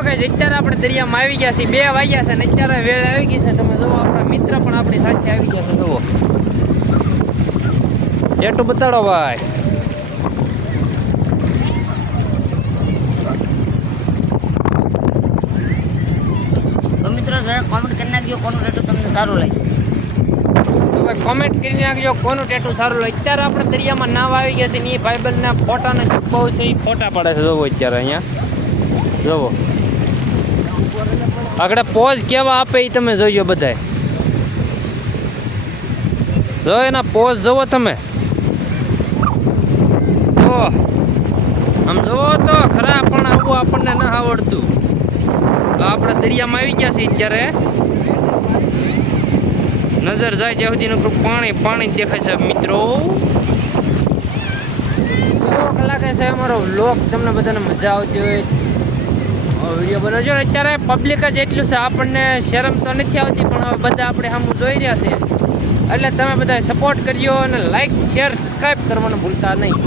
અત્યારે આપણે દરિયામાં આવી ગયા છીએ 2 વાગ્યા છે ને અત્યારે વેળ આવી ગઈ છે તમે જુઓ આપણા મિત્ર પણ આપણી સાથે આવી ગયા છે જુઓ જેટલું બતાડો ભાઈ તો મિત્રો જરા કોમેન્ટ કરી નાખજો કોનું ટેટુ તમને સારું લાગ્યું તો ભાઈ કોમેન્ટ કરી નાખજો કોનું ટેટુ સારું લાગે અત્યારે આપણે દરિયામાં નાવ આવી ગયા છે ને એ ભાઈબંધના ફોટાનો શોખ બહુ છે એ ફોટા પડે છે જોવો અત્યારે અહીંયા જોવો આગળ પોઝ કેવા આપે એ તમે જોઈજો બધાય જો એના પોઝ જોવો તમે જો આમ જોવો તો ખરા પણ આવું આપણને ના આવડતું તો આપણે દરિયામાં આવી ગયા છીએ અત્યારે નજર જાય ત્યાં સુધી પાણી પાણી દેખાય છે મિત્રો કેવો લાગે છે અમારો વ્લોગ તમને બધાને મજા આવતી હોય વિડીયો બનાવજો અત્યારે પબ્લિક જ એટલું છે આપણને શરમ તો નથી આવતી પણ હવે બધા આપણે સામું જોઈ રહ્યા છે એટલે તમે બધા સપોર્ટ કરજો અને લાઈક શેર સબસ્ક્રાઈબ કરવાનું ભૂલતા નહીં